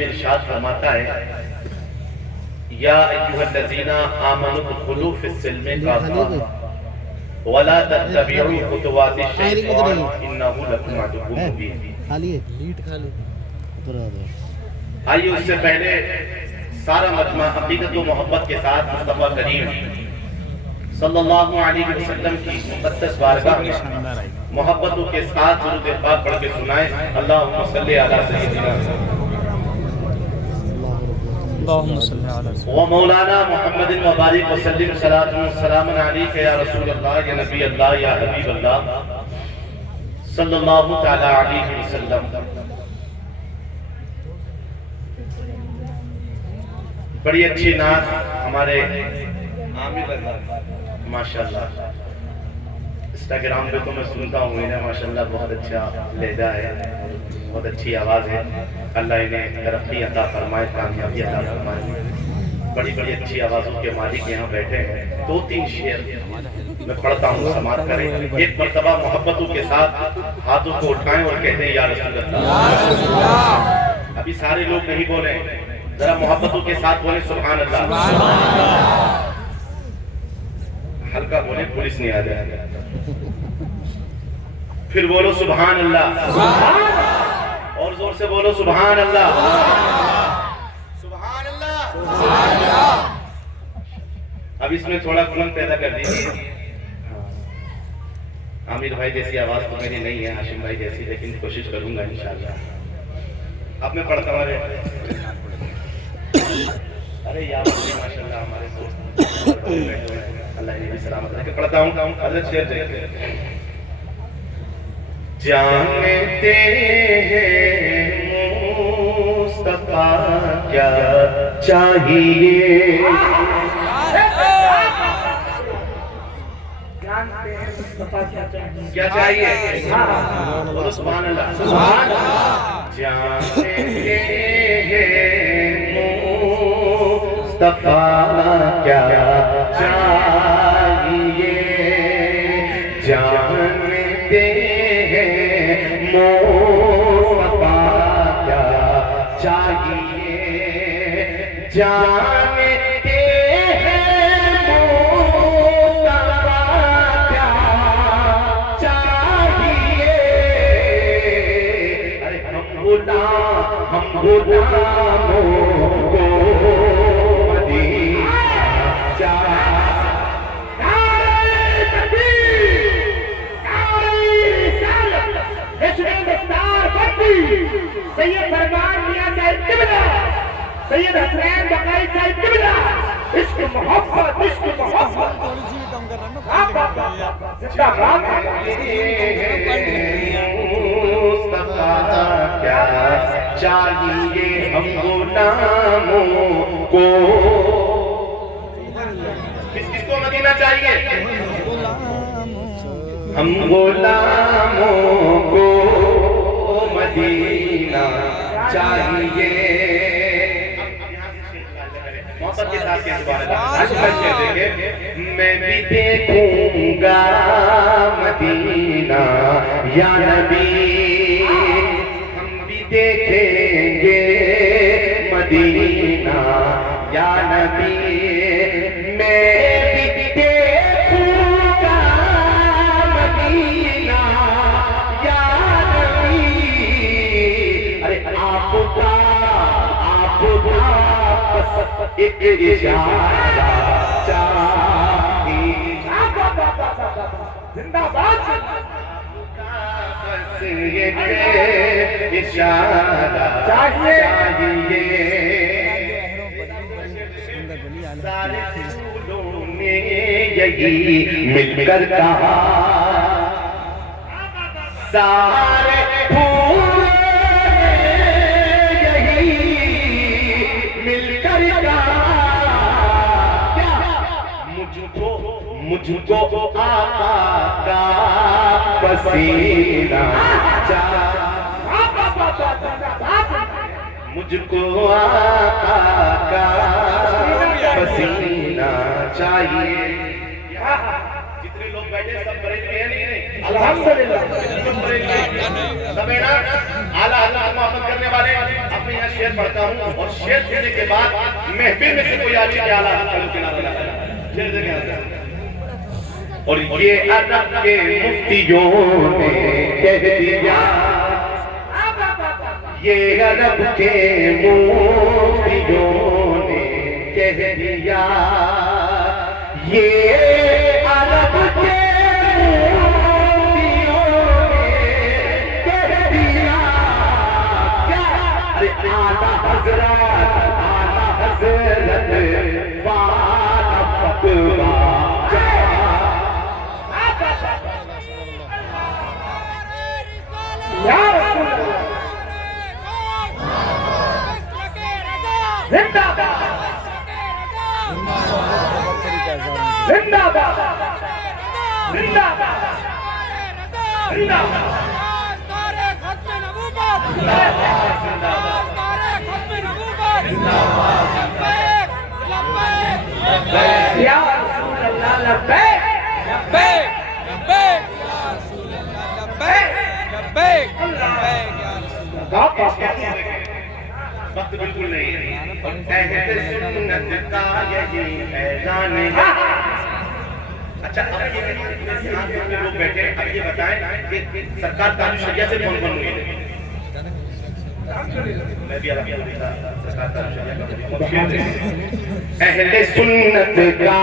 میں ارشاد فرماتا ہے یا ایھا الذین آمنوا ادخلوا فی السلم کافۃ ولا تتبعوا خطوات الشیطان انہ لکم عدو مبین۔ آئیے اس سے پہلے سارا مجمع عقیدت و محبت کے ساتھ مصطفیٰ کریم صلی اللہ علیہ وسلم کی مقدس بارگاہ میں محبتوں کے ساتھ درود پاک پڑھ کے سنائیں۔ اللہم صلی علی سیدنا و مولانا محمد مبارک وسلم صلاۃ و سلام علیک یا رسول اللہ یا نبی اللہ یا حبیب اللہ صلی اللہ تعالی علیہ وسلم۔ بڑی اچھی نعت ہمارے عامر ماشاءاللہ انسٹاگرام پہ تو میں سنتا ہوں انہیں ماشاءاللہ بہت اچھا لہجہ ہے، بہت اچھی آواز ہے۔ اللہ انہیں ترقی عطا فرمائے، کامیابی عطا فرمائے۔ بڑی بڑی اچھی آوازوں کے مالک یہاں بیٹھے ہیں۔ 2-3 شعر میں پڑھتا ہوں، سماعت کریں۔ ایک مرتبہ محبتوں کے ساتھ ہاتھوں کو اٹھائیں اور کہتے ہیں یا رسول اللہ۔ ابھی سارے لوگ نہیں بولیں، ذرا محبتوں کے ساتھ بولیں سبحان اللہ۔ ہلکا بولیں، پولیس نہیں آ جائے۔ پھر بولو سبحان اللہ، اور زور سے بولو سبحان اللہ، سبحان اللہ۔ اب اس میں تھوڑا کون پیدا کر دیجیے۔ عامر بھائی جیسی آواز تو میری نہیں ہے، ہاشم بھائی جیسی، لیکن کوشش کروں گا انشاءاللہ۔ اب میں پڑھتا ہوں۔ ارے یار ماشاءاللہ ہمارے دوست اللہ انہیں بھی سلامت رکھے۔ پڑھتا ہوں حضرت شعر دیکھتے ہیں۔ جانتے ہیں مصطفیٰ کیا چاہیے، کیا چاہیے؟ بولو سبحان اللہ۔ جانتے ہیں مصطفیٰ کیا چاہیے، جانتے ہیں مصطفیٰ کیا چاہیے، جانتے ہیں مصطفیٰ کیا چاہیے۔ ارے ہم غلاموں کو سید فرمان میاں صاحب قبلہ، سید حسین بقائی صاحب قبلہ، عشق محبت عشق محبت زندہ باد۔ مصطفیٰ کیا چاہیے ہم غلاموں کو، کس کس کو مدینہ چاہیے؟ ہم غلاموں کو مدینہ چاہیے۔ محبت کے ساتھ کے سبحان اللہ۔ میں بھی دیکھوں گا مدینہ یا نبی، ہم بھی دیکھیں گے مدینہ یا نبی، میں بھی دیکھوں گا مدینہ یا نبی۔ ارے آپ کا ایک اشارہ چاہیے، زندہ باد بس ایک اشارہ چاہیے۔ سارے پھولوں نے یہی مل کر کہا، سارے پھول یہی مل کر کہا، مجھ کو آقا کا پسینہ چاہیے، مجھ کو آقا کا پسینہ چاہیے۔ جتنے لوگ بیٹھے سب بریلوی ہیں نہیں؟ الحمدللہ سب بریلوی، سب ہے نا؟ اعلیٰ اللہ محبت کرنے والے اپنے میں یہاں شعر پڑھتا ہوں اور شعر سننے کے بعد محفل میں سے کوئی آدمی کے اعلیٰ شعر دیکھیں اور یہ عرب کے مفتیوں نے کہہ دیا یہ عرب کے مفتیوں نے کہہ دیا یہ عرب کے مفتیوں نے کہہ دیا اعلیٰ حضرت والا فتویٰ یا رسول اللہ زندہ باد زندہ باد زندہ باد زندہ باد یا رسول اللہ لبیک لبیک لبیک یا رسول اللہ لبیک لبیک لبیک یا رسول اللہ وقت بالکل نہیں ہے اہل سنت کا یہی اعلان ہے اچھا اب یہ یہاں پہ لوگ بیٹھے ہیں اب یہ بتائیں کہ سرکار تاج الشریعہ سے کون کون ہوئی ہے میں بھی اللہ سرکار تاج الشریعہ کا اہل سنت کا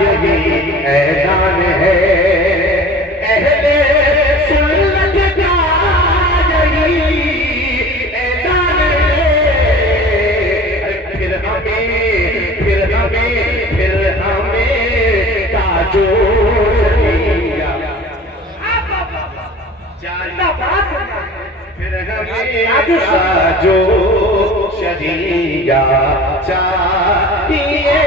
یہی اعلان ہے اہل سنت کا یہی اعلان ہے پھر ہمیں تاجو جو شریعہ چاہیے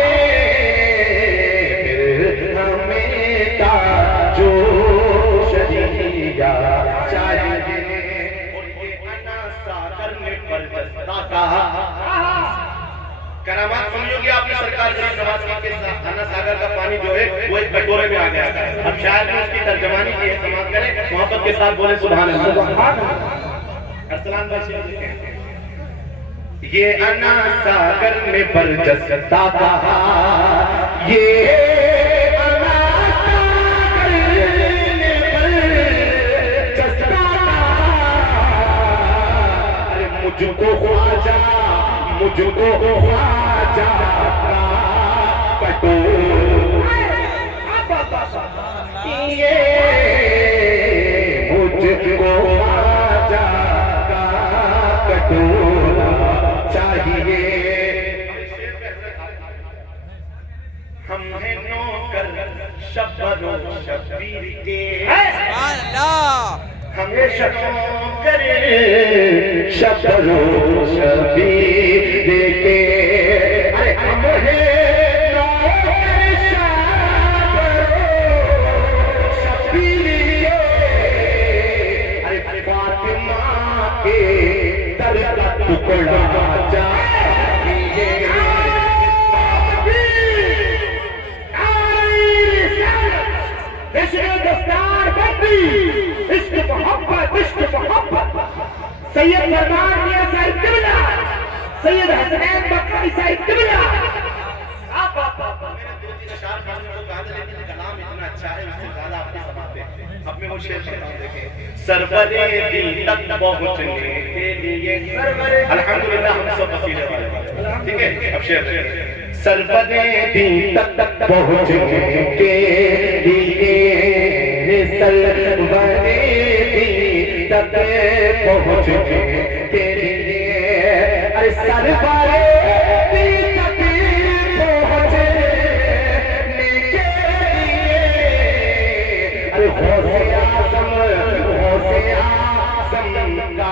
پھر ہمیں تاجو شریعہ چاہیے اور یہ انا ساگر میں برجستہ کہا کرامات سنیو گے آپ نے سرکار غریب نواز کے ساتھ انا ساگر کا پانی جو ہے وہ ایک کٹورے میں آ گیا اب شاید اس کی ترجمانی کی سماعت کریں محبت کے ساتھ بولے سبحان اللہ ارسلان بھائی شیخ کہتے ہیں یہ انا ساگر میں برجستہ کہا یہ انا ساگر میں برجستہ ارے مجھ کو خواجہ کا کٹورا یہ مجھ کو خواجہ کا کٹورا چاہیے ہم ہیں نوکر شبر و شبیر کے ہمیشہ نوکر شبر و شبیر کے ارے ہم ہیں نوکر شبر و شبیر کے ارے فاطمہ کے در کا ٹکڑا چاہیے دستار بندی عشق محبت سید سرکار میاں صاحب قبلہ سید حسنین بکری صاحب قبلہ میرے دو تین اشعار پڑھنے کو کہا تھا لیکن کلام اتنا اچھا ہے اس سے زیادہ آپ کی سماعت ہے اب میں وہ شعر پڑھتا ہوں دیکھیں سرور دل تک پہنچنے کے لیے الحمدللہ ہم سب وسیلے والے ٹھیک ہے اب شعر سرور دل تک پہنچنے کے لیے سرور تک پہنچنے کے لیے ارے سرور تک پہنچنے کے لیے ارے غوث اعظم کا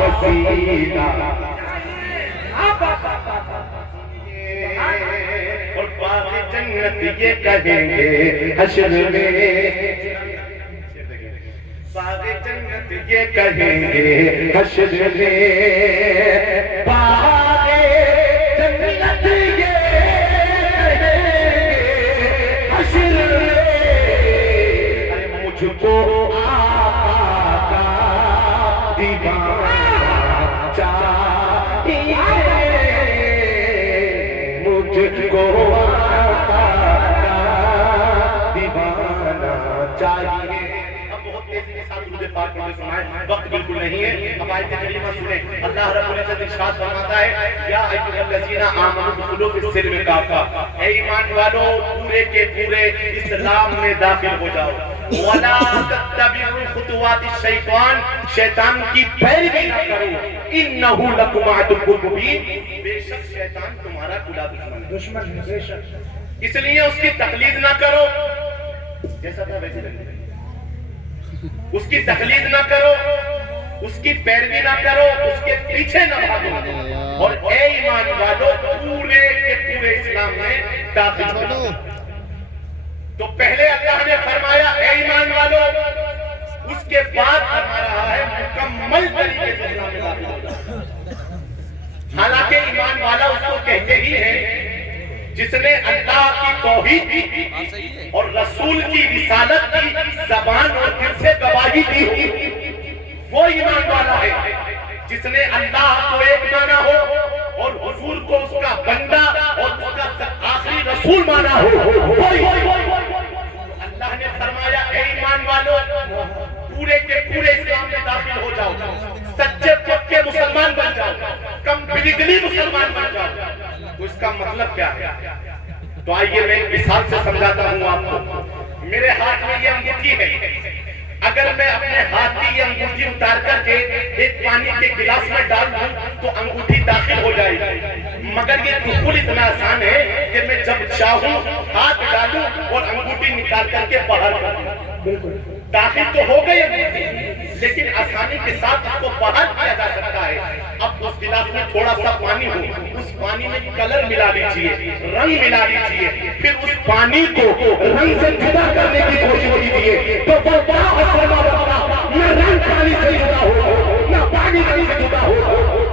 وسیلہ اور باغ جنت یہ کہیں گے حشر میں باغ جنت یہ کہیں گے حشر میں باغ جنت یہ کہیں گے حشر میں ارے مجھ کو آقا کا دیوانہ چاہیے مجھ کو آقا کا دیوانہ چاہیے. اب بہت تیزی کے ساتھ درود پاک پڑھ کے سنائیں، وقت بالکل نہیں ہے. اب آیت کریمہ سنیں. اللہ رب العزت ارشاد فرماتا ہے یا ایھا الذین آمنوا ادخلوا فی السلم کافہ، اے ایمان والو پورے کے پورے اسلام میں داخل ہو جاؤ. ولا تتبعوا خطوات الشیطان، شیطان کی پیروی نہ کرو. انہ لکم عدو مبین، بے شک شیطان تمہارا کھلا دشمن ہے. بے شک اس لیے اس کی تقلید نہ کرو، جیسا تھا ویسے رہو. اس کی تقلید نہ کرو، اس کی پیروی نہ کرو، اس کے پیچھے نہ بھاگو. اور اے ایمان والو پورے کے پورے اسلام میں داخل ہو. تو پہلے اللہ نے فرمایا اے ایمان والو، اس کے بعد فرما رہا ہے مکمل طریقے سے اسلام میں داخل ہو جاؤ. حالانکہ ایمان والا اس کو کہتے ہی ہے جس نے اللہ کی توحید کی اور رسول کی رسالت کی زبان اور دل سے گواہی دی ہوئی، وہ ایمان والا ہے. جس نے اللہ کو ایک مانا ہو اور حضور کو اس کا بندہ اور اس کا آخری رسول مانا ہو. اللہ نے فرمایا اے ایمان والو پورے کے پورے اسلام میں داخل ہو جاؤ، سچے پکے مسلمان بن جاؤ، کمپلیٹلی مسلمان بن جاؤ. تو اس کا مطلب کیا ہے؟ تو آئیے میں ایک مثال سے سمجھاتا ہوں آپ کو. میرے ہاتھ میں یہ انگوٹھی ہے. اگر میں اپنے ہاتھ کی یہ انگوٹھی اتار کر کے ایک پانی کے گلاس میں ڈال دوں تو انگوٹھی داخل ہو جائے گی. مگر یہ بالکل اتنا آسان ہے کہ میں جب چاہوں ہاتھ ڈالوں اور انگوٹھی نکال کر کے باہر کر دوں. داخل تو ہو گئی انگوٹھی، لیکن آسانی کے ساتھ اس کو باہر کیا جا سکتا ہے. اب اس گلاس میں تھوڑا سا پانی ہو، اس پانی میں کلر ملا لیجئے، رنگ ملا لیجئے، پھر اس پانی کو رنگ سے جدا کرنے کی کوشش کیجئے تو وہ بڑا اثر ہوگا. نہ رنگ پانی سے جدا ہو، نہ پانی رنگ سے جدا ہو.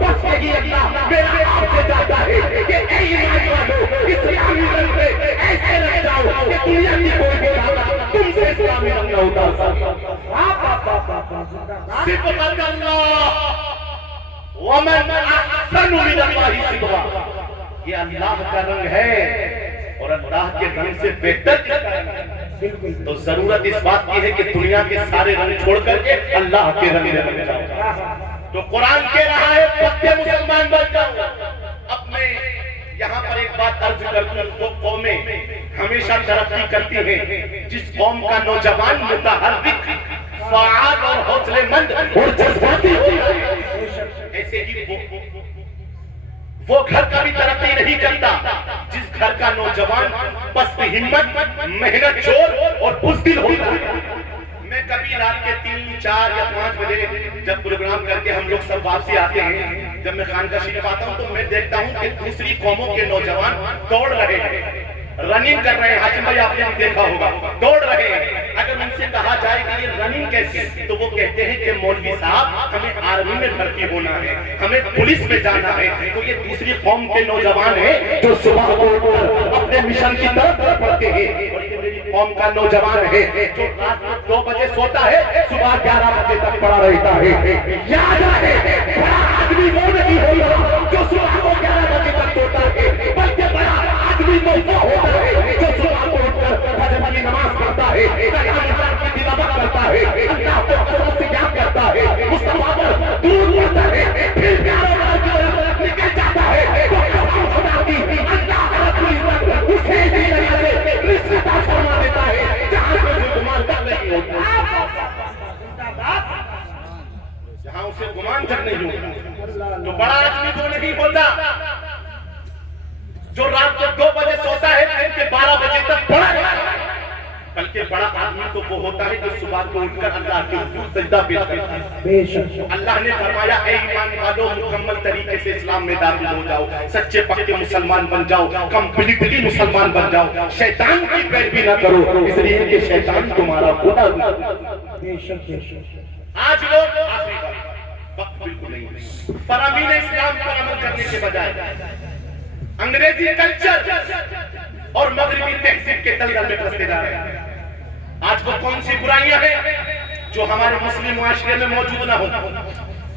بس یہی اللہ میرا آپ سے چاہتا ہے کہ اے ایمان والو اسلامی رنگ پہ ایسے رہ جاؤ کہ دنیا کی کوئی بھی طاقت تم سے اسلامی رنگ نہ اتار سکے. صبغۃ اللہ ومن احسن من اللہ صبغہ، یہ اللہ کا رنگ ہے اور اللہ کے رنگ سے بہتر کس کا رنگ ہے؟ تو ضرورت اس بات کی ہے کہ دنیا کے سارے رنگ چھوڑ کر کے اللہ کے رنگ میں بن جاؤ. تو قرآن کہہ رہا ہے پکے مسلمان بن جاؤ. اب میں یہاں پر ایک بات عرض کر دوں، وہ قومیں ہمیشہ ترقی کرتی ہیں جس قوم کا نوجوان متحرک، فعال اور حوصلے مند اور جذباتی ہوتا ہے. ایسے ہی وہ گھر کا بھی ترقی نہیں کرتا جس گھر کا نوجوان پست ہمت، محنت جور اور بزدل ہوتا ہے. میں کبھی رات کے 3، 4 یا 5 بجے جب پروگرام کر کے ہم لوگ سب واپسی آتے ہیں، جب میں خانقاہ شریف آتا ہوں تو میں دیکھتا ہوں کہ دوسری قوموں کے نوجوان دوڑ رہے ہیں، رننگ کر رہے ہیں. حاجم بھائی آپ نے بھی دیکھا ہوگا، دوڑ رہے ہیں. اگر ان سے کہا جائے کہ یہ رننگ کیسی، تو وہ کہتے ہیں کہ مولوی صاحب ہمیں آرمی میں بھرتی ہونا ہے، ہمیں پولیس میں جانا ہے. تو یہ دوسری قوم کے نوجوان ہیں جو صبح کو اپنے مشن کی طرف بڑھتے ہیں. اور یہ میری قوم کا نوجوان ہے جو رات کو 2 بجے سوتا ہے، صبح 11 بجے تک پڑا رہتا ہے. یاد رہے بڑا آدمی وہ نہیں ہوگا جو صبح کو 11 بجے تک سوتا ہے، بلکہ بڑا آدمی وہ ہوتا ہے جو صبح کو اٹھ کر فجر کی نماز پڑھتا ہے، کلام کی تلاوت کرتا ہے، اللہ کو اکثر سے یاد کرتا ہے، مصطفیٰ پر درود پڑھتا ہے، پھر پیارے اللہ کی طرف نکل جاتا ہے. تو قسم خدا کی اللہ رب العزت اسے بھی لگا دے رزق عطا فرما دیتا ہے جہاں کوئی گمان تک نہیں ہوتا، جہاں اسے گمان تک نہیں ہوتا. تو بڑا آدمی وہ نہیں ہوتا جو رات کو 2 بجے سوتا ہے دن کے 12 بجے تک پڑھا ہے، بلکہ بڑا آدمی تو وہ ہوتا ہے جو صبح کو اٹھ کر اللہ کے حضور سجدہ پیش کرتا ہے. اللہ نے فرمایا اے ایمان والو مکمل طریقے سے اسلام میں داخل ہو جاؤ، سچے پکے مسلمان بن جاؤ، کمپلیٹلی مسلمان بن جاؤ. شیطان کی پیروی نہ کرو، اس لیے کہ شیطان تمہارا خدا ہے. آج لوگ آخری وقت بالکل نہیں، فرامین اسلام پر عمل کرنے کے بجائے انگریزی کلچر اور مغربی تہذیب کے دلدل میں پھنستے جا رہے ہیں. آج وہ کون سی برائیاں ہیں جو ہمارے مسلم معاشرے میں موجود نہ ہوں؟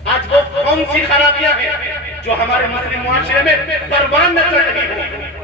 آج وہ کون سی خرابیاں ہیں جو ہمارے مسلم معاشرے میں پروان نہ چڑھ رہی ہو؟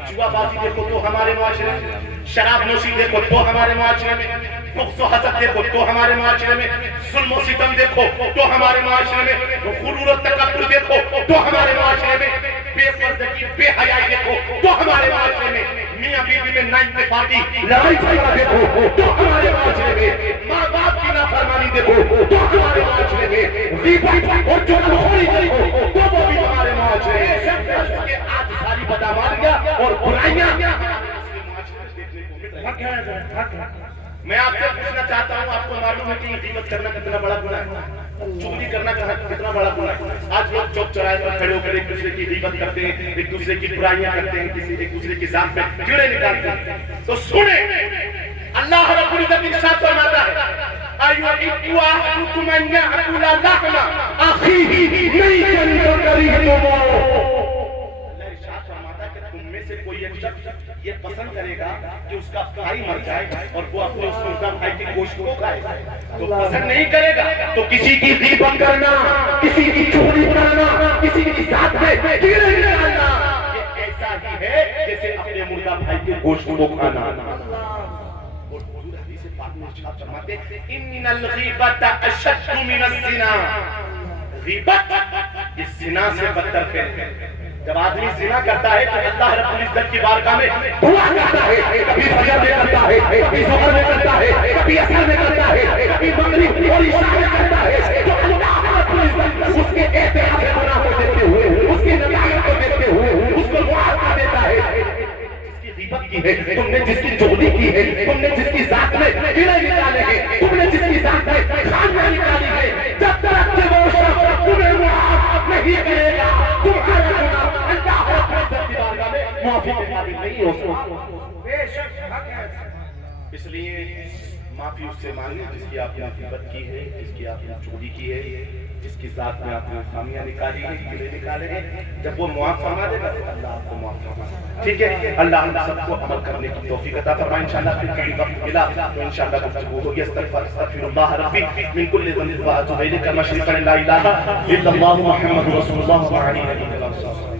جوا بازی دیکھو تو ہمارے معاشرے میں، شراب نوشی دیکھو تو ہمارے معاشرے میں، بغض و حسد دیکھو تو ہمارے معاشرے میں، ظلم و ستم دیکھو تو ہمارے معاشرے میں، غرور و تکبر دیکھو تو ہمارے معاشرے میں، بے پردگی بے حیائی دیکھو تو ہمارے معاشرے میں، میاں بیوی میں ناانصافی لڑائی جھگڑا دیکھو تو ہمارے معاشرے میں، ماں باپ کی نافرمانی دیکھو تو ہمارے معاشرے میں، غیبت اور چغلخوری دیکھو تو وہ بھی ہمارے معاشرے میں۔ آج ساری بدامالیاں اور برائیاں میں آپ سے پوچھنا چاہتا ہوں، آپ کو معلوم ہے کہ غیبت کرنا کتنا بڑا گناہ ہے، چغلی کرنا کتنا بڑا گناہ ہے؟ آج لوگ چوک چوراہے پر کھڑے ہو کر ایک دوسرے کی غیبت کرتے ہیں، ایک دوسرے کی برائیاں کرتے ہیں، ایک دوسرے کی ذات میں کیڑے نکالتے ہیں۔ تو سنیں، اللہ رب العزت ارشاد فرماتا ہے أَيُحِبُّ أَحَدُكُمْ أَن يَأْكُلَ لَحْمَ أَخِيهِ مَيْتًا فَكَرِهْتُمُوهُ۔ اللہ ارشاد فرماتا ہے کہ تم میں سے کوئی ایک شخص یہ پسند کرے گا کہ اس کا بھائی مر جائے اور وہ اپنے اس مردہ بھائی کے گوشت کو کھائے، تو پسند نہیں کرے گا۔ تو کسی کی غیبت کرنا، کسی کی چغلی کرنا، کسی کی ذات میں کیڑے نکالنا، یہ ایسا ہی ہے جیسے اپنے مردہ بھائی کے گوشت کو کھانا۔ اور حضور حدیث پاک میں ارشاد فرماتے ہیں ان الغیبت اشد من الزنا، غیبت اس زنا سے بدتر ہے۔ جب آدمی زنا کرتا ہے تو اللہ رب العزت کی بارگاہ میں دعا کرتا ہے، کبھی فجر میں کرتا ہے، کبھی ظہر میں کرتا ہے، کبھی عصر میں کرتا ہے، کبھی مغرب اور عشاء میں کرتا ہے، تو اللہ رب العزت اس کے اعتراف گناہ کو دیکھتے ہوئے، اس کی ندامت کو دیکھتے ہوئے اس کو معاف کر دیتا ہے۔ غیبت کی ہے، تم نے جس کی چغلی کی ہے، تم نے جس کی ذات میں کیڑے نکالے ہیں، تم نے جس کی ذات میں خانیاں نکالی ہے، جب تک کہ وہ شخص تمہیں معاف نہیں کرے گا، تمہارا گناہ اللہ رب العزت کی بارگاہ میں معافی کے قابل نہیں ہو سکتا۔ بے شک حق ہے۔ اس لیے معافی اس سے مانگیں جس کی آپ نے غیبت کی ہے، جس کی آپ نے چغلی کی ہے، جس کی ذات میں آپ نے خامیاں نکالی ہیں، کیڑے نکالے ہیں، جب وہ معاف فرما دے گا تو اللہ آپ کو معاف فرما دے گا۔ ٹھیک ہے، اللہ ہم سب کو عمل کرنے کی توفیق عطا فرمائے۔ انشاءاللہ پھر کبھی وقت ملا تو انشاءاللہ گفتگو ہوگی۔ استغفر اللہ ربی من کل ذنب واتوب الیہ، مشرقا لا الہ الا اللہ محمد رسول اللہ علیہ وسلم۔